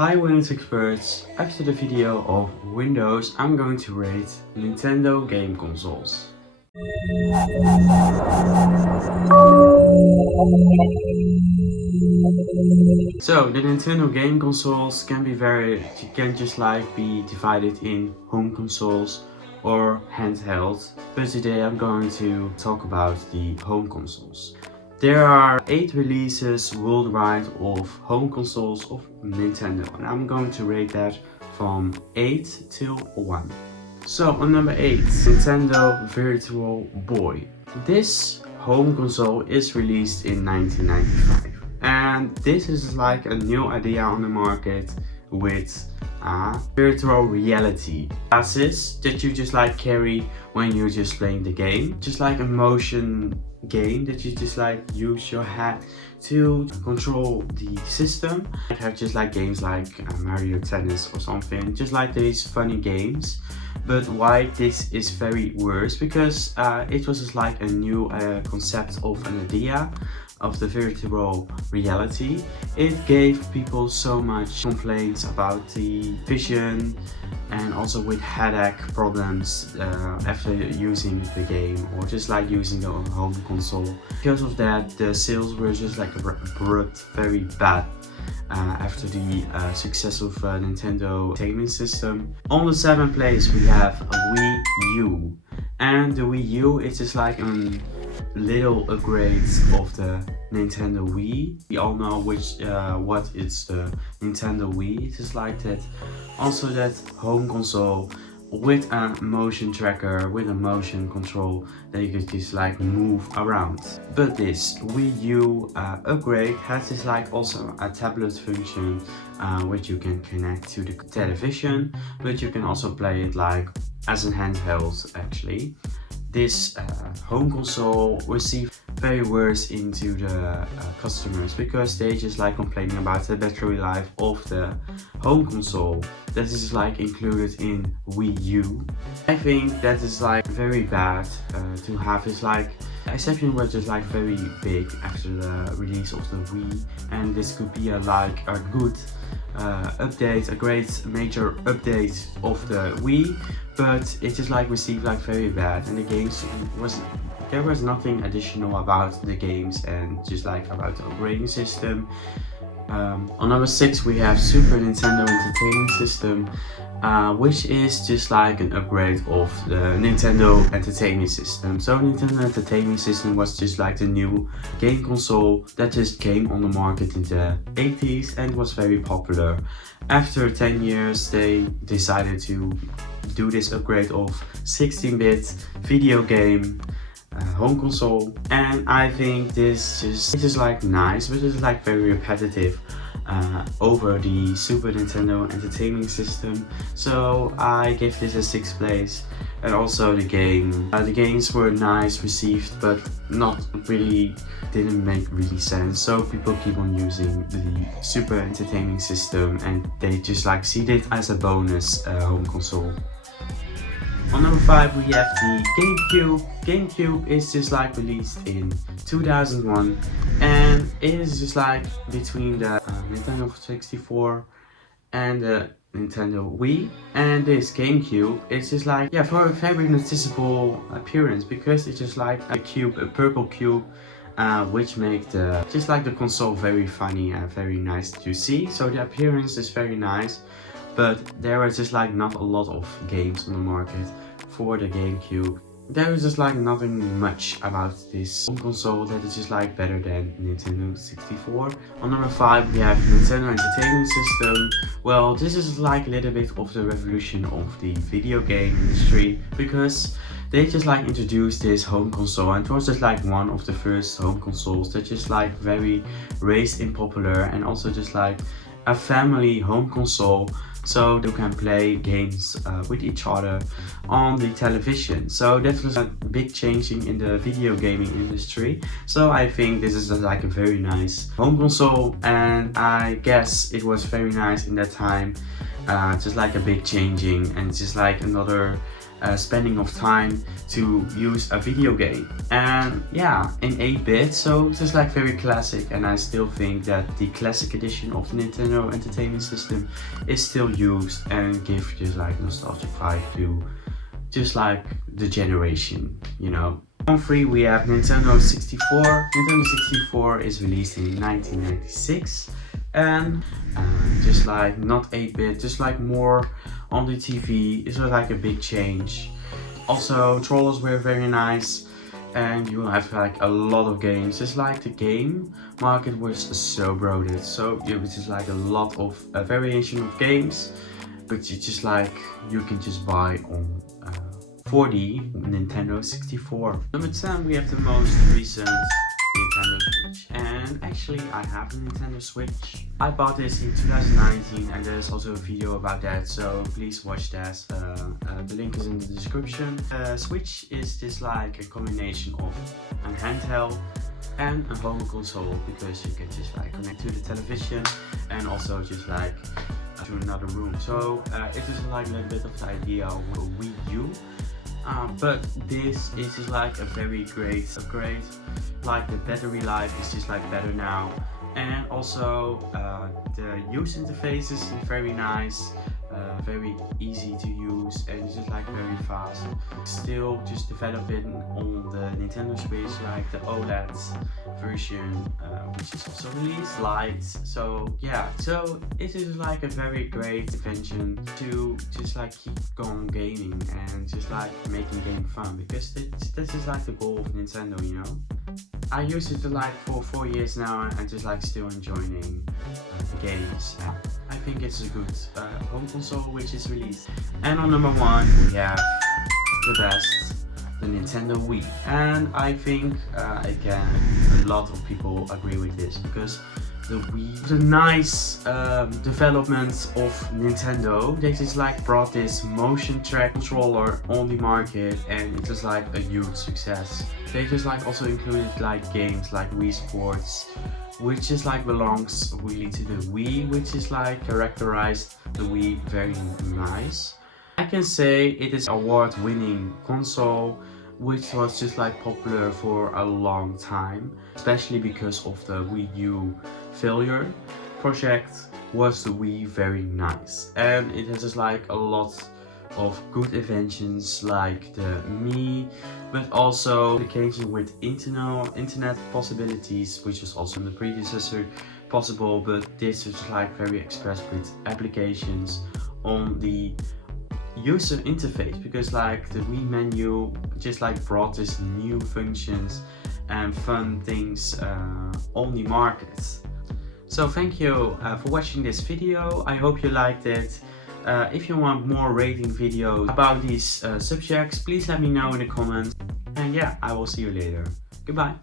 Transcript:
Hi WinExperts, after the video of Windows, I'm going to rate Nintendo game consoles. So the Nintendo game consoles can be be divided in home consoles or handheld, but today I'm going to talk about the home consoles. There are 8 releases worldwide of home consoles of Nintendo, and I'm going to rate that from 8 till 1. So on number 8, Nintendo Virtual Boy. This home console is released in 1995, and this is like a new idea on the market with virtual reality glasses that you just like carry when you're just playing the game, just like a motion game that you just like use your head to control the system. I have just like games like Mario Tennis or something, just like these funny games. But why this is very worse, because it was just like a new concept of an idea of the virtual reality. It gave people so much complaints about the vision and also with headache problems after using the game or just like using the home console. Because of that, the sales were just like abrupt, very bad after the success of Nintendo Entertainment System. On the 7th place we have a Wii U, and the Wii U is just like a little upgrades of the Nintendo Wii. We all know what is the Nintendo Wii. It is like that, also that home console with a motion tracker, with a motion control that you could just like move around. But this Wii U upgrade has this like also a tablet function which you can connect to the television, but you can also play it like as a handheld actually. This home console received very worse into the customers, because they just like complaining about the battery life of the home console that is like included in Wii U. I think that is like very bad to have. It's like exception was just like very big after the release of the Wii, and this could be like a good update, a great major update of the Wii, but it just like received like very bad, and the games there was nothing additional about the games and just like about the operating system. On number 6 we have Super Nintendo Entertainment System, which is just like an upgrade of the Nintendo Entertainment System. So Nintendo Entertainment System was just like the new game console that just came on the market in the 80s and was very popular. After 10 years they decided to do this upgrade of 16-bit video game home console, and I think this is like nice, but it's like very repetitive over the Super Nintendo Entertainment System. So I give this a 6th place. And also the games were nice received, but not really, didn't make really sense. So people keep on using the Super Entertainment System and they just like see it as a bonus home console. On number 5 we have the Gamecube. Gamecube is just like released in 2001, and it is just like between the Nintendo 64 and the Nintendo Wii. And this Gamecube is just like, yeah, for a very noticeable appearance, because it's just like a cube, a purple cube, which make the just like the console very funny and very nice to see. So the appearance is very nice, but there are just like not a lot of games on the market for the Gamecube. There is just like nothing much about this home console that is just like better than Nintendo 64. On number 5 we have Nintendo Entertainment System. Well, this is like a little bit of the revolution of the video game industry, because they just like introduced this home console, and it was just like one of the first home consoles that just like very raised in popular, and also just like a family home console, so you can play games with each other on the television. So that was a big changing in the video gaming industry. So I think this is like a very nice home console, and I guess it was very nice in that time. Just like a big changing, and just like another spending of time to use a video game. And yeah, in 8-bit, so it's just like very classic, and I still think that the classic edition of the Nintendo Entertainment System is still used and give just like nostalgic vibe to just like the generation, you know. On 3 we have Nintendo 64. Nintendo 64 is released in 1996, and just like not 8-bit, just like more on the TV. It was like a big change. Also, trollers were very nice, and you have like a lot of games. Just like the game market was so broadened, so it was just like a lot of variation of games, but you can just buy on 4D Nintendo 64. Number 10 we have the most recent Nintendo Switch, and actually I have a Nintendo Switch. I bought this in 2019, and there's also a video about that, so please watch that. The link is in the description. Switch is just like a combination of a handheld and a home console, because you can just like connect to the television and also just like to another room. So it is like a little bit of the idea of a Wii U. But this is just like a very great upgrade. Like the battery life is just like better now, and also the user interface is very nice, very easy to use, and it's just like very fast. Still just developing on the Nintendo Switch, like the OLED version, which is also released Lite. So yeah, so it is like a very great invention to just like keep going gaming and just like making game fun, because this is like the goal of Nintendo, you know. I used it like for 4 years now, and just like still enjoying the games. I think it's a good home console which is released. And on number 1 we have the best, the Nintendo Wii. And I think again a lot of people agree with this, because the Wii, the nice development of Nintendo, they just like brought this motion track controller on the market, and it was like a huge success. They just like also included like games like Wii Sports, which just like belongs really to the Wii, which is like characterized the Wii very nice. I can say it is award-winning console, which was just like popular for a long time, especially because of the Wii U failure project. Was the Wii very nice, and it has just like a lot of good inventions like the Me, but also application with internet possibilities, which was also in the predecessor possible, but this is like very expressed with applications on the user interface, because like the Wii menu just like brought this new functions and fun things on the market. So thank you for watching this video. I hope you liked it. If you want more rating videos about these subjects, please let me know in the comments. And yeah, I will see you later. Goodbye.